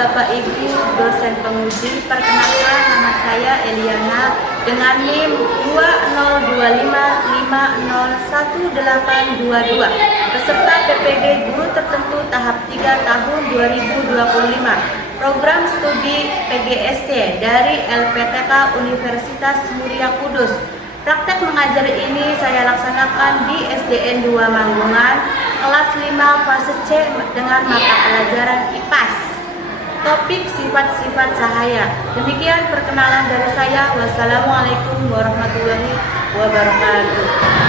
Bapak Ibu dosen penguji, perkenalkan nama saya Eliana dengan NIM 2025501822, peserta PPG Guru Tertentu tahap 3 tahun 2025, program studi PGSD dari LPTK Universitas Muria Kudus. Praktek mengajar ini saya laksanakan di SDN 2 Manggungan, kelas 5 fase C dengan mata pelajaran IPAS. Topik sifat-sifat cahaya. Demikian perkenalan dari saya. Wassalamualaikum warahmatullahi wabarakatuh.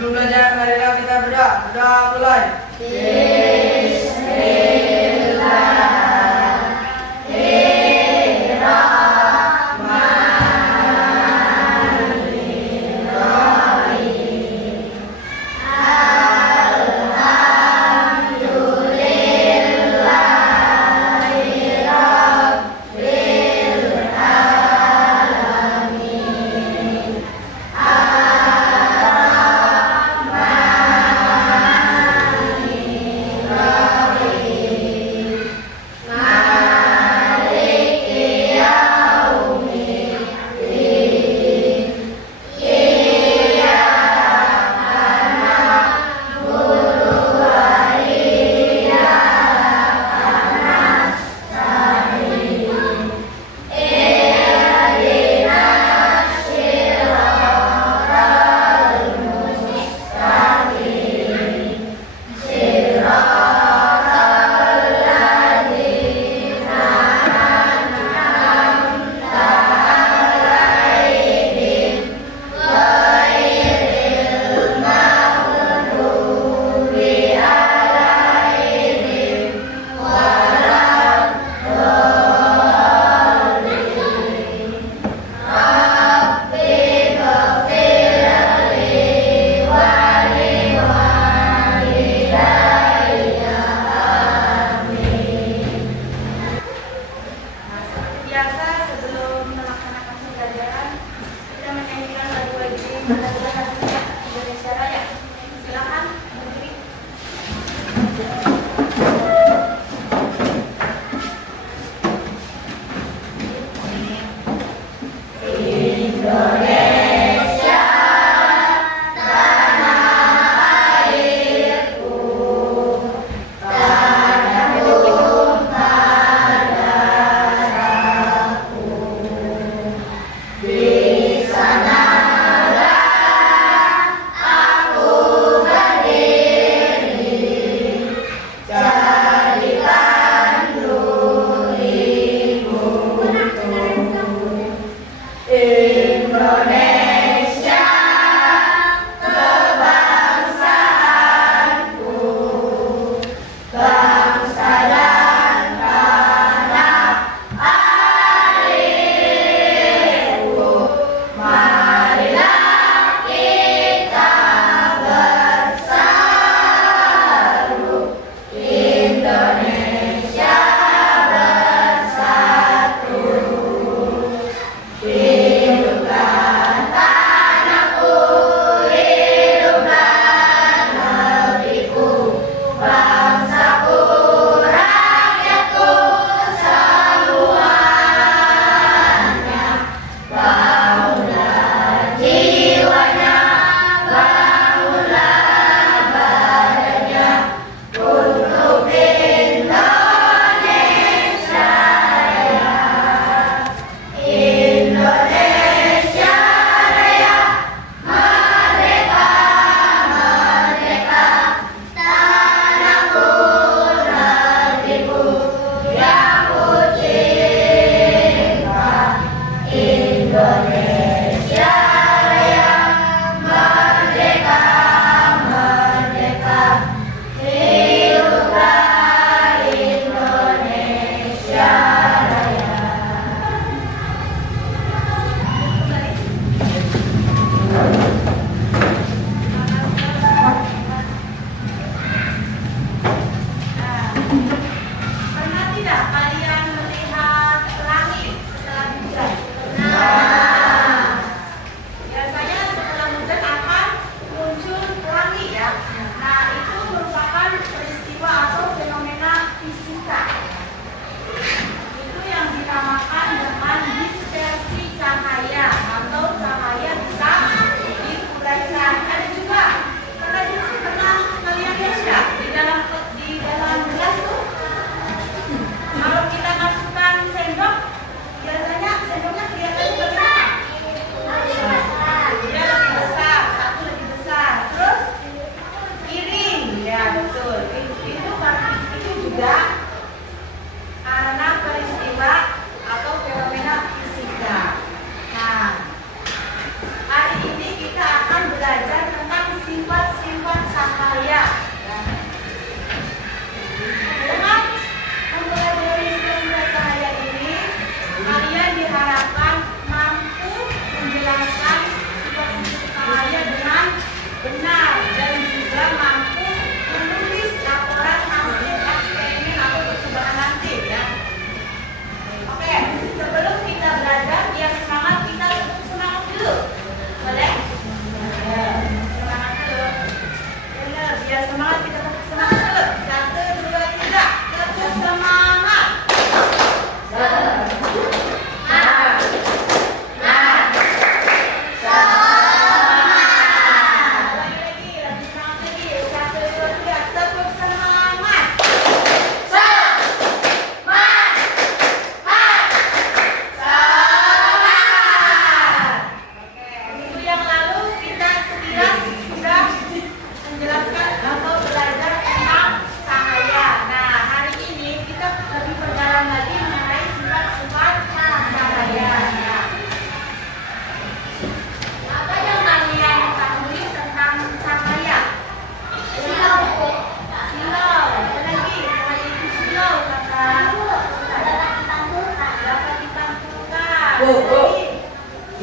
Sebelum belajar, marilah kita berdoa. Berdoa mulai.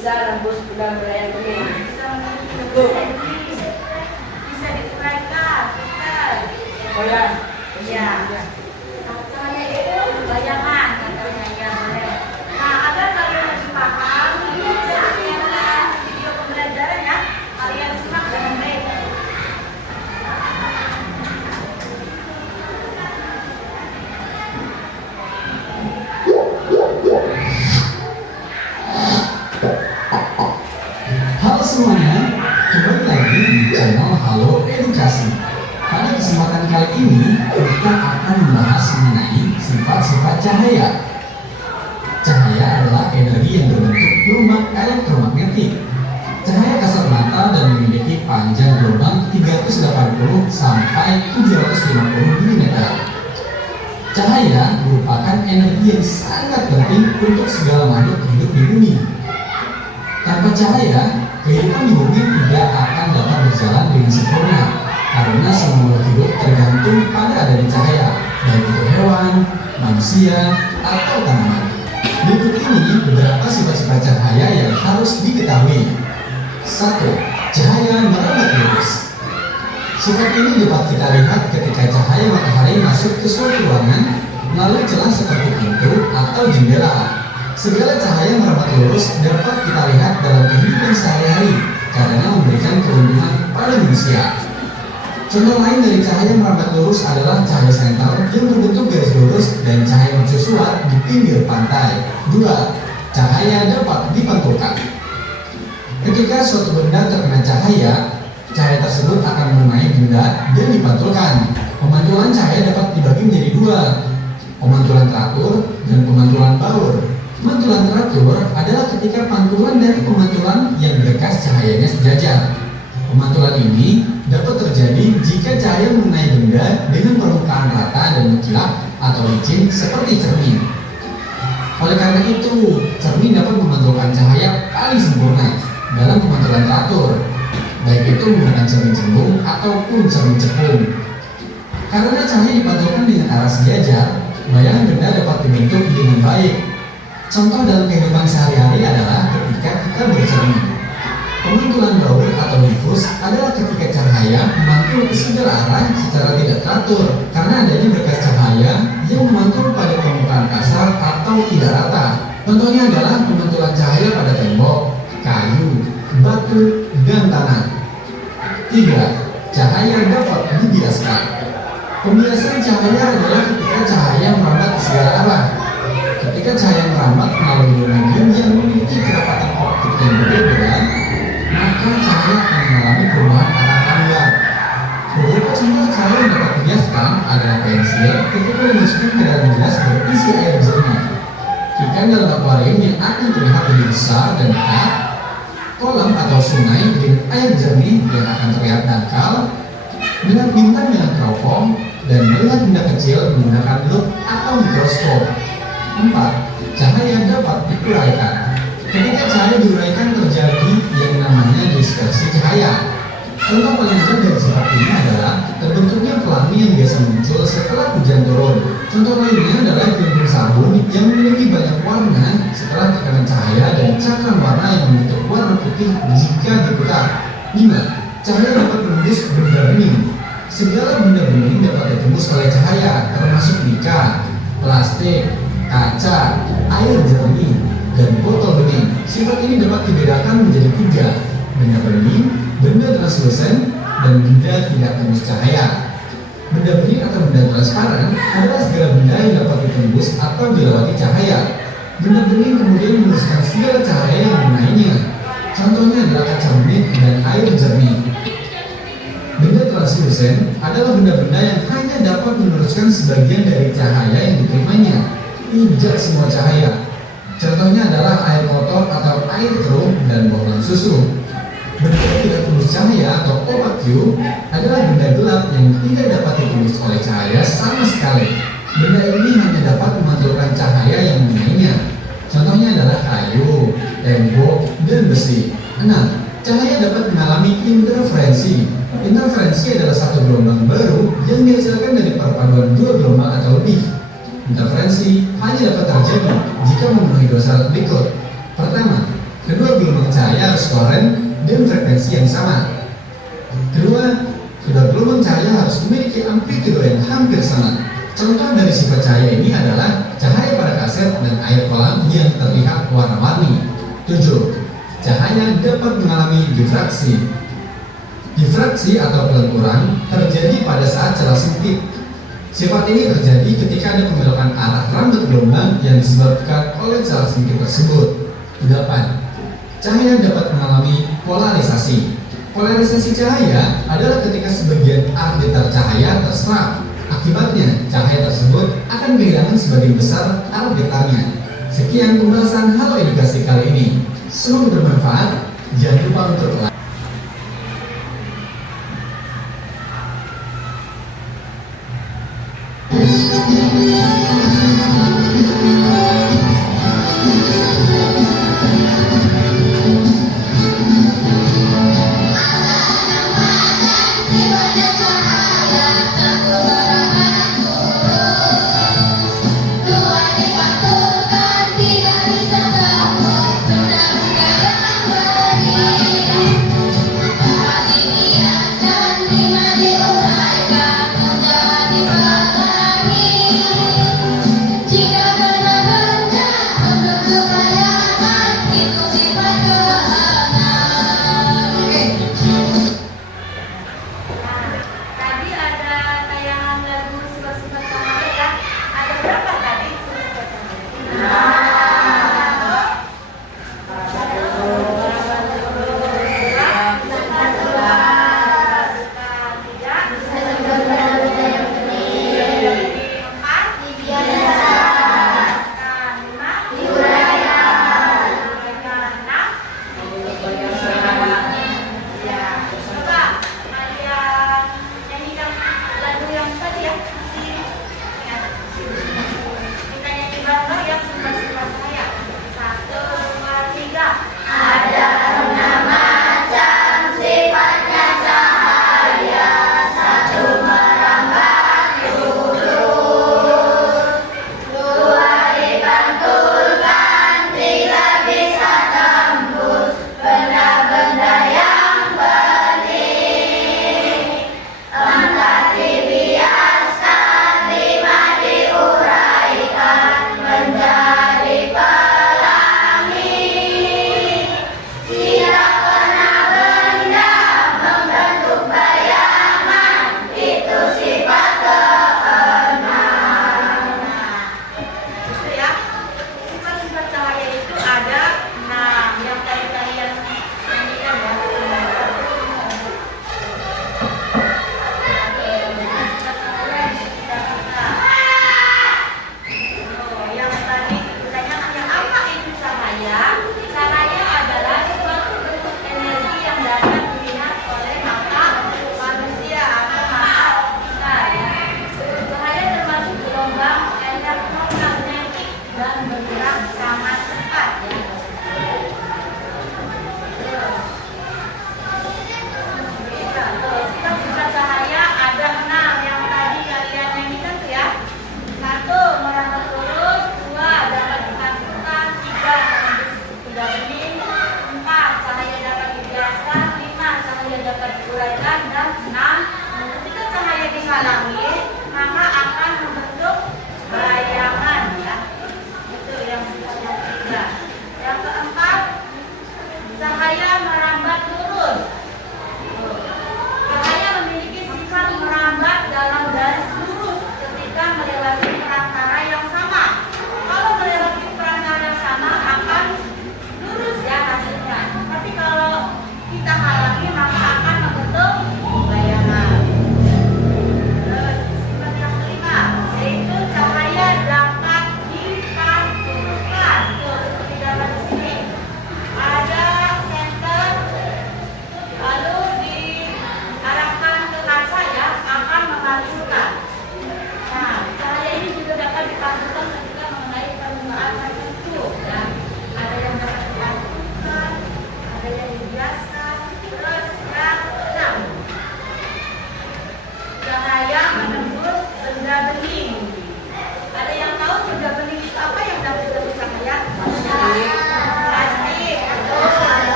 bisa rembus pedang berlayar kuning. Bisa diuraikan, Dokter. Oh ya. Iya. Katanya itu bayangan, katanya ya boleh. Nah, agar kalian lebih paham, saatnya video pembelajaran ya. Kalian simak dengan baik. Halo semuanya, kembali lagi di channel Halo Edukasi. Pada kesempatan kali ini, kita akan membahas mengenai sifat-sifat cahaya. Cahaya adalah energi yang berbentuk gelombang elektromagnetik. Cahaya kasat mata dan memiliki panjang gelombang 380 sampai 750 mm. Cahaya merupakan energi yang sangat penting untuk segala makhluk hidup di bumi. Tanpa cahaya, kehidupan di bumi tidak akan dapat berjalan dengan sempurna karena semua makhluk hidup tergantung pada adanya cahaya, baik itu hewan, manusia, atau tanaman. Berikut ini beberapa sifat-sifat cahaya yang harus diketahui. 1. Cahaya merambat lurus. Sifat ini dapat kita lihat ketika cahaya matahari masuk ke suatu ruangan melalui celah seperti pintu atau jendela. Segala cahaya merambat lurus dapat kita lihat dalam kehidupan sehari-hari karena memberikan keuntungan pada manusia. Contoh lain dari cahaya merambat lurus adalah cahaya senter yang berbentuk garis lurus dan cahaya mercusuar di pinggir pantai. 2. Cahaya dapat dipantulkan. Ketika suatu benda terkena cahaya, cahaya tersebut akan mengenai benda dan dipantulkan. Pemantulan cahaya dapat dibagi menjadi dua, pemantulan teratur dan pemantulan baur. Pemantulan teratur adalah ketika pantulan dari pemantulan yang berkas cahayanya sejajar. Pemantulan ini dapat terjadi jika cahaya mengenai benda dengan permukaan rata dan mengkilap atau licin seperti cermin. Oleh karena itu, cermin dapat memantulkan cahaya paling sempurna dalam pemantulan teratur, baik itu menggunakan cermin cembung ataupun cermin cekung. Karena cahaya dipantulkan dengan arah sejajar, bayangan benda dapat dibentuk dengan baik. Contoh dalam kehidupan sehari-hari adalah ketika kita bercermin. Pemantulan baur atau difus adalah ketika cahaya memantul ke segala arah secara tidak teratur karena adanya berkas cahaya yang memantul pada permukaan kasar atau tidak rata. Contohnya adalah pemantulan cahaya pada tembok, kayu, batu, dan tanah. 3. Cahaya dapat dibiaskan. Pembiasan cahaya adalah ketika cahaya merambat ke segala arah. Ketika cahaya merambat melalui medium yang memiliki kerapatan optik yang berbeda, maka cahaya akan mengalami perubahan arah panjang. Beberapa contoh cahaya yang dapat dibiaskan adalah pensil ketika dimasukkan ke dalam gelas berisi air jernih, ikan dalam akuarium yang akan terlihat lebih besar dan dekat, kolam atau sungai dengan air jernih yang akan terlihat dangkal, melihat bintang dengan teropong, dan melihat benda kecil menggunakan lup atau mikroskop. 4. Cahaya dapat diuraikan. Ketika cahaya diuraikan terjadi yang namanya dispersi cahaya. Contoh paling mudah dari sifat ini adalah terbentuknya pelangi yang biasa muncul setelah hujan turun. Contoh lainnya adalah gelembung sabun yang memiliki banyak warna setelah tekanan cahaya dan cakram warna yang membentuk warna putih jika diputar. 5. Cahaya dapat menembus benda bening. Segala benda bening dapat ditembus oleh cahaya, termasuk mica, plastik, kaca, air jernih, dan botol bening. Sifat ini dapat dibedakan menjadi 3: benda bening, benda translusen, dan benda tidak tembus cahaya. Benda bening atau benda transparan adalah segala benda yang dapat ditembus atau dilewati cahaya. Benda bening kemudian meneruskan segala cahaya yang mengenainya. Contohnya adalah kaca bening dan air jernih. Benda translusen adalah benda-benda yang hanya dapat meneruskan sebagian dari cahaya yang diterimanya, tidak semua cahaya. Contohnya adalah air kotor atau air keruh dan bohlam susu. Benda yang tidak tembus cahaya atau opaque adalah benda gelap yang tidak dapat ditembus oleh cahaya sama sekali. Benda ini hanya dapat memantulkan cahaya yang mengenainya. Contohnya adalah kayu, tembok, dan besi. 6. Cahaya dapat mengalami interferensi. Interferensi adalah satu gelombang baru yang dihasilkan dari perpaduan dua gelombang atau lebih. Interferensi hanya dapat terjadi jika memenuhi dua syarat berikut. Pertama, kedua gelombang frequensi korent dan frekuensi yang sama. Kedua, kedua gelombang cahaya harus memiliki amplitudo yang hampir sama. Contoh dari sifat cahaya ini adalah cahaya pada kaset dan air kolam yang terlihat warna-warni. 7. Cahaya dapat mengalami difraksi. Difraksi atau pelenturan terjadi pada saat celah sempit. Sifat ini terjadi ketika ada pembelokan arah rambut gelombang yang disebabkan oleh celah sempit tersebut. 8. Cahaya dapat mengalami polarisasi. Polarisasi cahaya adalah ketika sebagian arah datar cahaya terserap. Akibatnya, cahaya tersebut akan kehilangan sebagian besar arah datarnya. Sekian pembahasan Halo Edukasi kali ini. Semoga bermanfaat. Jangan lupa untuk like. Tuhan dipantulkan tidak bisa kamu, sudah menjaga beri.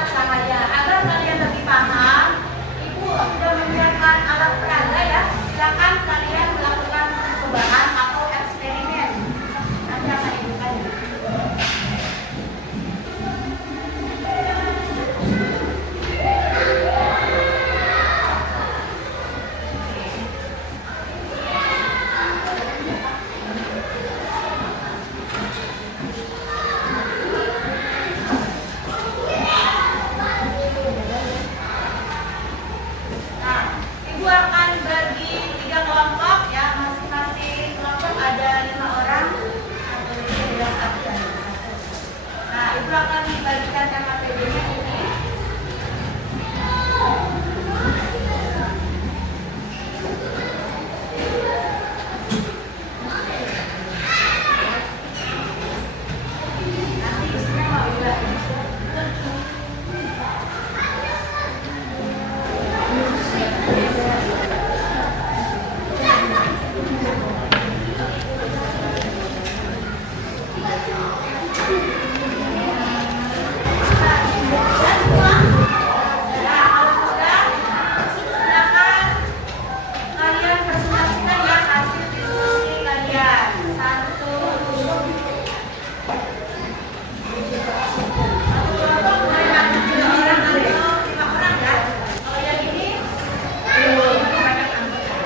Cahaya. Agar kalian lebih paham, Ibu sudah menyiapkan alat peraga ya. Silakan kalian melakukan percobaan atau eksperimen. Nanti akan Ibu tanya. Nah, Ibu akan bagi 3 kelompok ya, masing-masing kelompok ada 5 orang. Nah, Ibu akan membagikan KKPD-nya ini. Nanti isinya mau juga. Kalian presentasikan ya hasil diskusi kalian. 1 kelompok boleh makan 2 orang atau 5 orang ya. Kalau yang ini banyak anggota.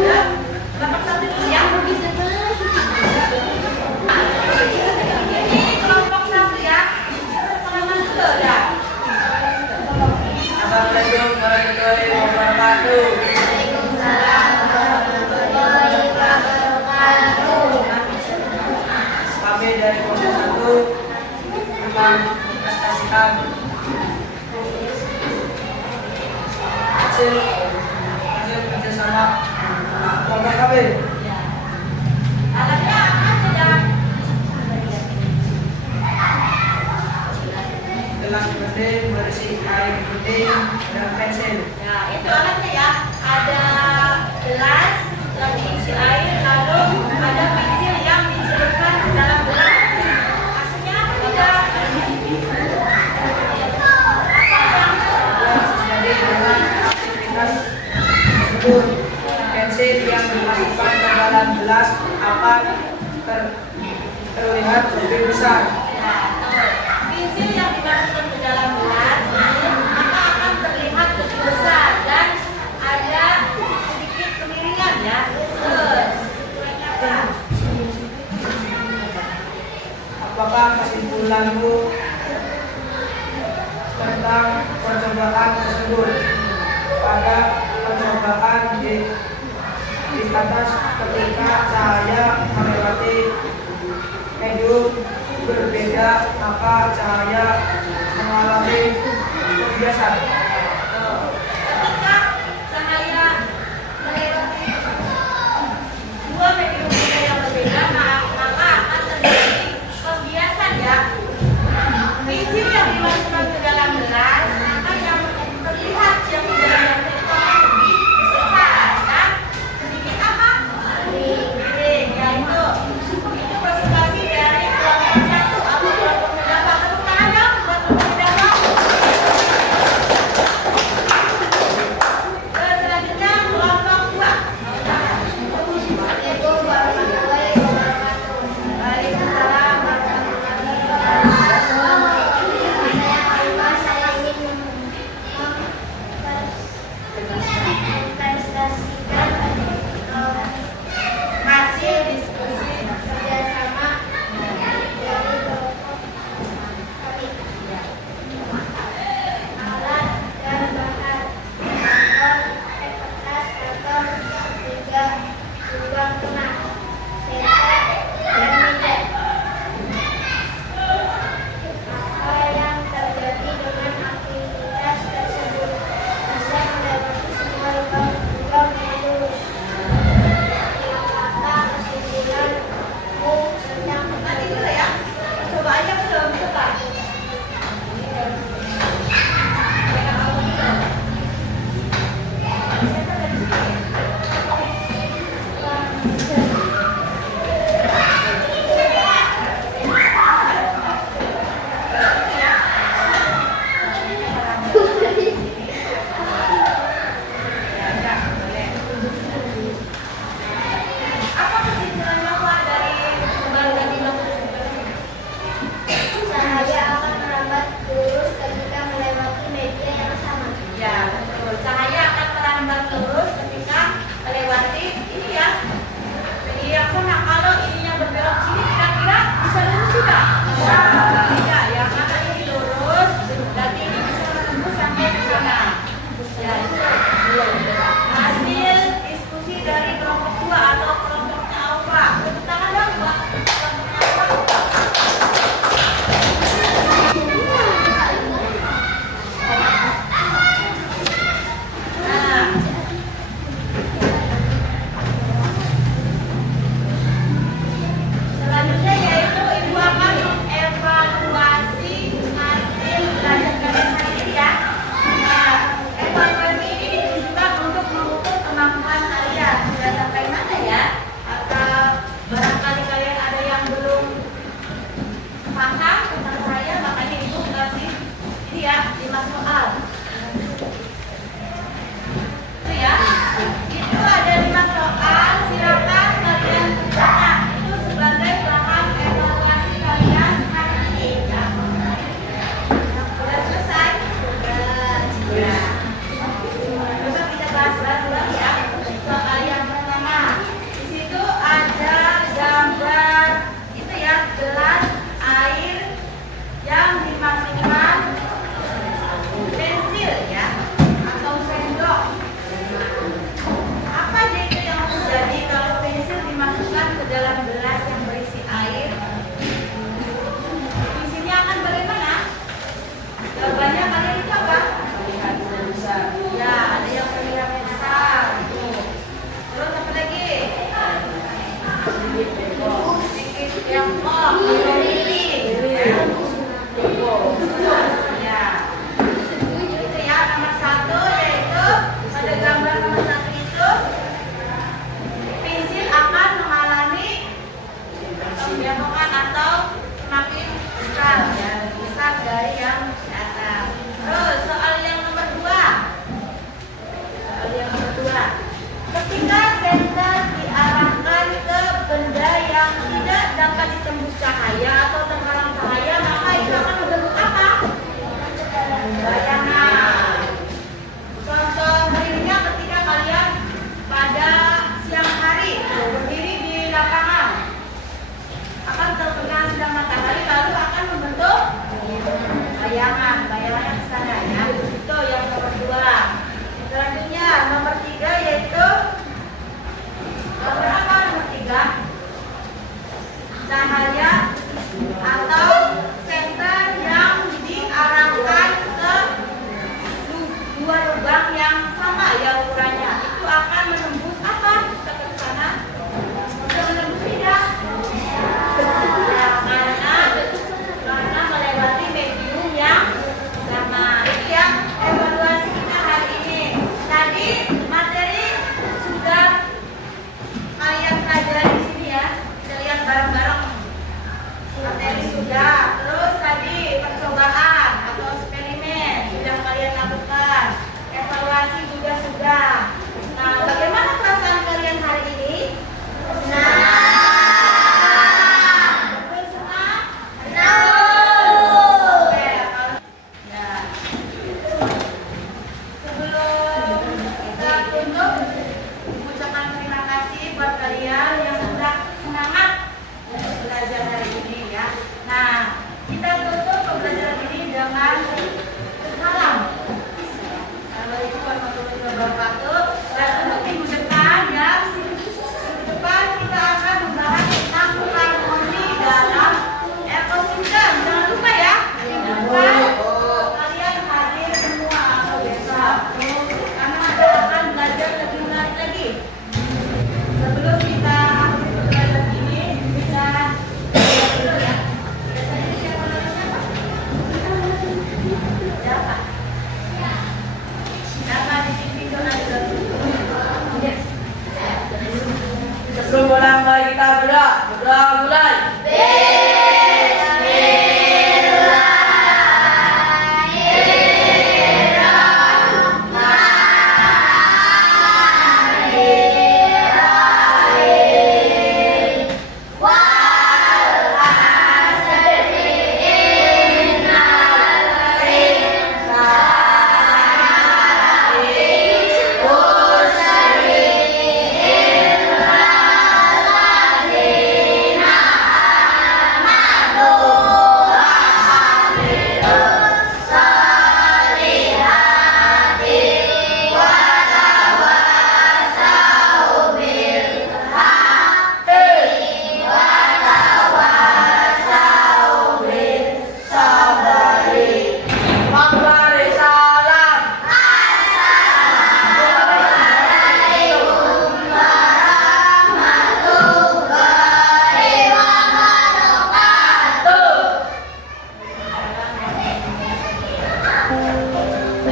Ya, kelompok 1 dulu ya. Ini kelompok 1 ya. Pengalaman dulu ya. Assalamualaikum warahmatullahi wabarakatuh. Kami dari kelompok 1 akan presentasikan hasil kerjasama kelompok kami. Alatnya apa sudah? Gelas penting berisi air putih dan pensil. Ya, itu alatnya ya. Ada gelas yang diisi air, lalu ada pensil yang dicelupkan ke dalam gelas. Hasilnya apa tidak? Jadi dengan aktivitas tersebut pensil yang dimasukkan ke dalam gelas akan terlihat lebih besar. Pensil yang dimasukkan ke dalam gelas maka akan terlihat lebih besar dan ada sedikit kemiringan ya. Kesimpulannya apa? Apakah kesimpulanmu tentang percobaan tersebut? Pada percobaan di atas ketika cahaya melewati medium berbeda maka cahaya mengalami pembiasan. Ketika cahaya melewati 2 medium cahaya yang berbeda, maka akan terjadi pembiasan ya. Pensil yang dimasukkan ke dalam gelas, maka yang terlihat yang di dalam itu akan lebih besar dan sedikit apa? Miring, ya itu presentasi dari kelompok 1 atau kelompok kedapa. Tepuk tangan dong buat kelompok kedapa.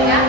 ya.